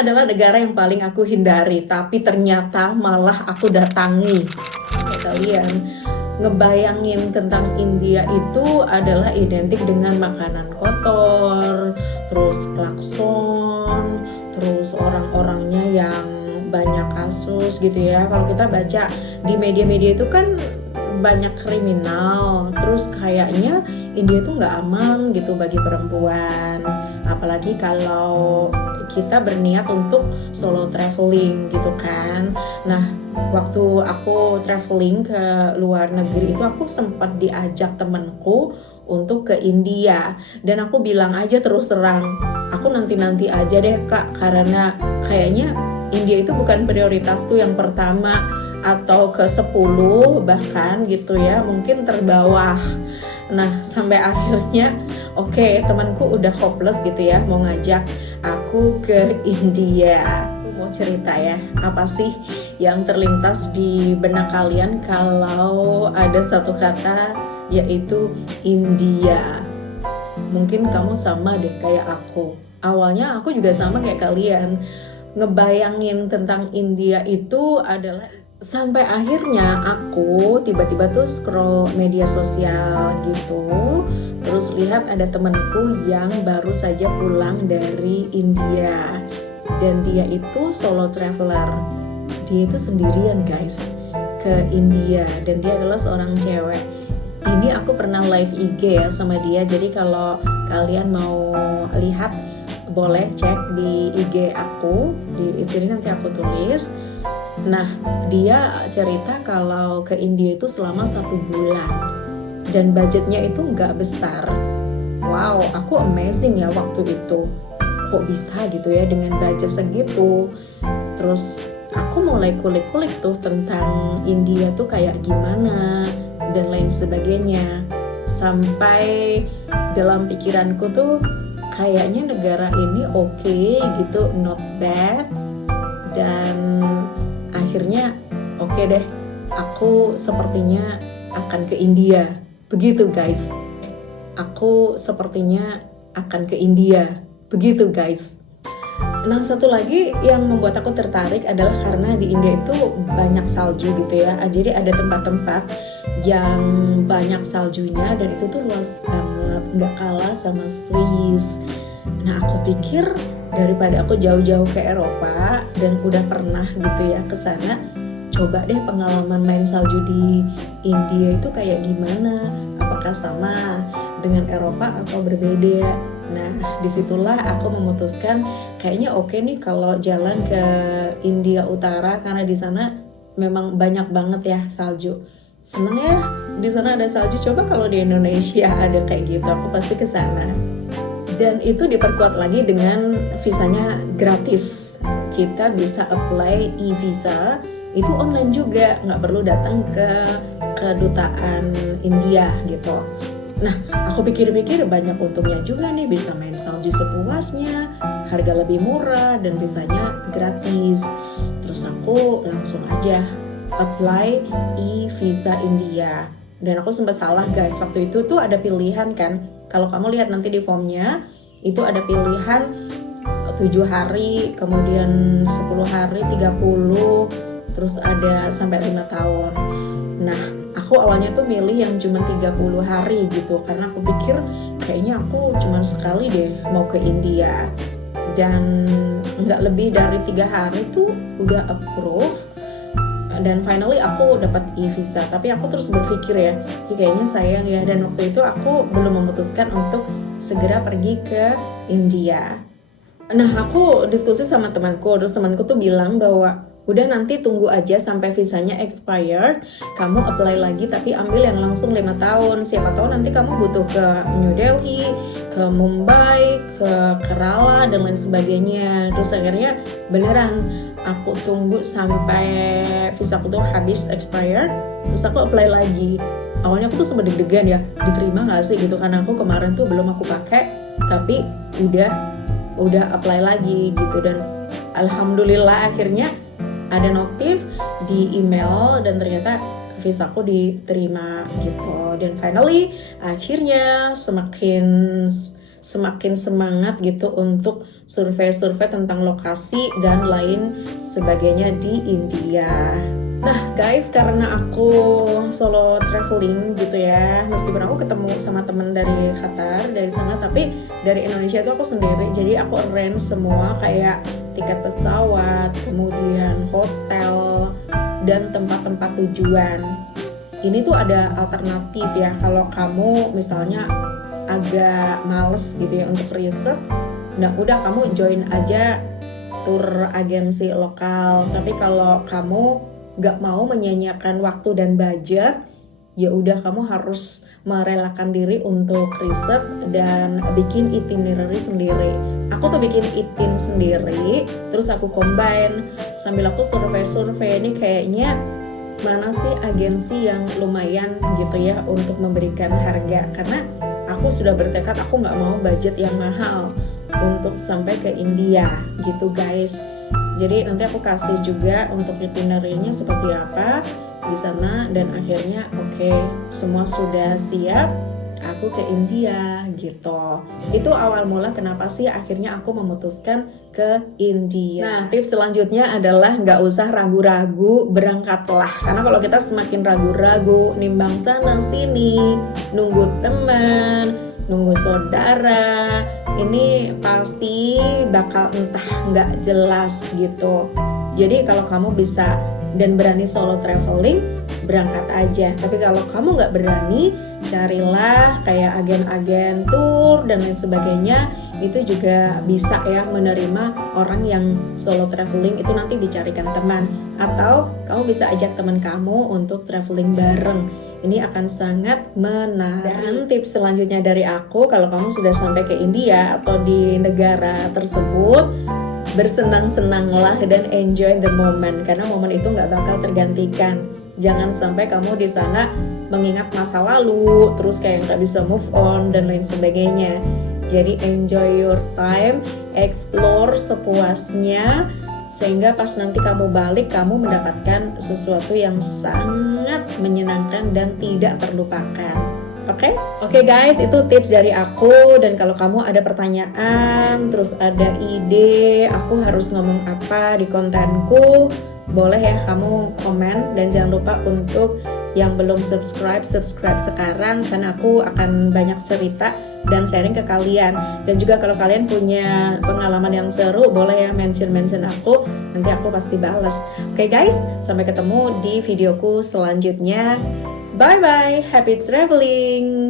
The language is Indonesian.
adalah negara yang paling aku hindari, tapi ternyata malah aku datangi. Ya, kalian ngebayangin tentang India itu adalah identik dengan makanan kotor, terus klakson, terus orang-orangnya yang banyak kasus gitu ya. Kalau kita baca di media-media itu kan banyak kriminal, terus kayaknya India itu nggak aman gitu bagi perempuan, apalagi kalau kita berniat untuk solo traveling gitu kan. Nah, waktu aku traveling ke luar negeri itu aku sempat diajak temenku untuk ke India, dan aku bilang aja terus terang, aku nanti-nanti aja deh kak, karena kayaknya India itu bukan prioritasku yang pertama atau ke 10 bahkan gitu ya, mungkin terbawah. Nah, sampai akhirnya oke, temanku udah hopeless gitu ya mau ngajak aku ke India. Aku mau cerita ya, apa sih yang terlintas di benak kalian kalau ada satu kata yaitu India? Mungkin kamu sama deh kayak aku. Awalnya aku juga sama kayak kalian, ngebayangin tentang India itu adalah, sampai akhirnya aku tiba-tiba tuh scroll media sosial gitu, terus lihat ada temanku yang baru saja pulang dari India, dan dia itu solo traveler. Dia itu sendirian guys ke India, dan dia adalah seorang cewek. Ini aku pernah live IG ya sama dia, jadi kalau kalian mau lihat boleh cek di IG aku, di sini nanti aku tulis. Nah, dia cerita kalau ke India itu selama 1 bulan dan budgetnya itu nggak besar. Wow, aku amazing ya waktu itu. Kok bisa gitu ya dengan budget segitu? Terus aku mulai kulik-kulik tuh tentang India tuh kayak gimana dan lain sebagainya. Sampai dalam pikiranku tuh kayaknya negara ini oke gitu, not bad. Dan akhirnya oke deh, aku sepertinya akan ke India. Begitu guys, aku sepertinya akan ke India. Begitu guys. Nah, satu lagi yang membuat aku tertarik adalah karena di India itu banyak salju gitu ya. Jadi ada tempat-tempat yang banyak saljunya dan itu tuh luas banget, nggak kalah sama Swiss. Nah, aku pikir daripada aku jauh-jauh ke Eropa dan udah pernah gitu ya ke sana, coba deh pengalaman main salju di India itu kayak gimana? Apakah sama dengan Eropa atau berbeda? Nah, disitulah aku memutuskan kayaknya oke nih kalau jalan ke India Utara, karena di sana memang banyak banget ya salju. Seneng ya di sana ada salju. Coba kalau di Indonesia ada kayak gitu, aku pasti ke sana. Dan itu diperkuat lagi dengan visanya gratis. Kita bisa apply e-visa, itu online juga, nggak perlu datang ke kedutaan India gitu. Nah, aku pikir-pikir banyak untungnya juga nih, bisa main salju sepuasnya, harga lebih murah, dan visanya gratis. Terus aku langsung aja apply e-visa India. Dan aku sempat salah guys, waktu itu tuh ada pilihan kan, kalau kamu lihat nanti di formnya, itu ada pilihan 7 hari, kemudian 10 hari, 30, terus ada sampai 5 tahun. Nah, aku awalnya tuh milih yang cuma 30 hari gitu, karena aku pikir kayaknya aku cuma sekali deh mau ke India. Dan nggak lebih dari 3 hari tuh udah approve. Dan finally aku dapat e-visa, tapi aku terus berpikir ya, kayaknya sayang ya, dan waktu itu aku belum memutuskan untuk segera pergi ke India. Nah, aku diskusi sama temanku, terus temanku tuh bilang bahwa udah nanti tunggu aja sampai visanya expired, kamu apply lagi tapi ambil yang langsung 5 tahun, siapa tahu nanti kamu butuh ke New Delhi, ke Mumbai, ke Kerala, dan lain sebagainya. Terus akhirnya beneran aku tunggu sampai visaku tuh habis expired, terus aku apply lagi. Awalnya aku tuh sempat deg-degan ya, diterima gak sih gitu, karena aku kemarin tuh belum aku pakai, tapi udah apply lagi gitu. Dan alhamdulillah akhirnya ada notif di email dan ternyata visaku diterima gitu. Dan finally akhirnya semakin semakin semangat gitu untuk survei-survei tentang lokasi dan lain sebagainya di India. Nah guys, karena aku solo traveling gitu ya, meskipun aku ketemu sama temen dari Qatar dari sana, tapi dari Indonesia itu aku sendiri. Jadi aku arrange semua kayak tiket pesawat, kemudian hotel, dan tempat-tempat tujuan. Ini tuh ada alternatif ya, kalau kamu misalnya agak males gitu ya untuk research, nah udah kamu join aja tour agensi lokal. Tapi kalau kamu gak mau menyanyiakan waktu dan budget, ya udah kamu harus merelakan diri untuk riset dan bikin itinerary sendiri. Aku tuh bikin itin sendiri, terus aku combine sambil aku survei ini kayaknya mana sih agensi yang lumayan gitu ya untuk memberikan harga, karena aku sudah bertekad aku nggak mau budget yang mahal untuk sampai ke India gitu guys. Jadi nanti aku kasih juga untuk itinerary-nya seperti apa di sana, dan akhirnya oke, semua sudah siap, aku ke India gitu. Itu awal mula kenapa sih akhirnya aku memutuskan ke India. Nah, tips selanjutnya adalah nggak usah ragu-ragu, berangkatlah. Karena kalau kita semakin ragu-ragu, nimbang sana sini, nunggu teman, nunggu saudara, ini pasti bakal entah nggak jelas gitu. Jadi kalau kamu bisa dan berani solo traveling, berangkat aja. Tapi kalau kamu nggak berani, carilah kayak agen-agen tour dan lain sebagainya. Itu juga bisa ya menerima orang yang solo traveling itu nanti dicarikan teman. Atau kamu bisa ajak teman kamu untuk traveling bareng. Ini akan sangat menarik. Dan tips selanjutnya dari aku, kalau kamu sudah sampai ke India atau di negara tersebut, bersenang-senanglah dan enjoy the moment, karena momen itu nggak bakal tergantikan. Jangan sampai kamu di sana mengingat masa lalu, terus kayak nggak bisa move on dan lain sebagainya. Jadi enjoy your time, explore sepuasnya, sehingga pas nanti kamu balik, kamu mendapatkan sesuatu yang sangat menyenangkan dan tidak terlupakan. Oke guys, itu tips dari aku. Dan kalau kamu ada pertanyaan, terus ada ide aku harus ngomong apa di kontenku, boleh ya kamu komen. Dan jangan lupa untuk yang belum subscribe sekarang, karena aku akan banyak cerita dan sharing ke kalian. Dan juga kalau kalian punya pengalaman yang seru, boleh ya mention aku, nanti aku pasti balas. Oke guys, sampai ketemu di videoku selanjutnya. Bye bye, happy traveling.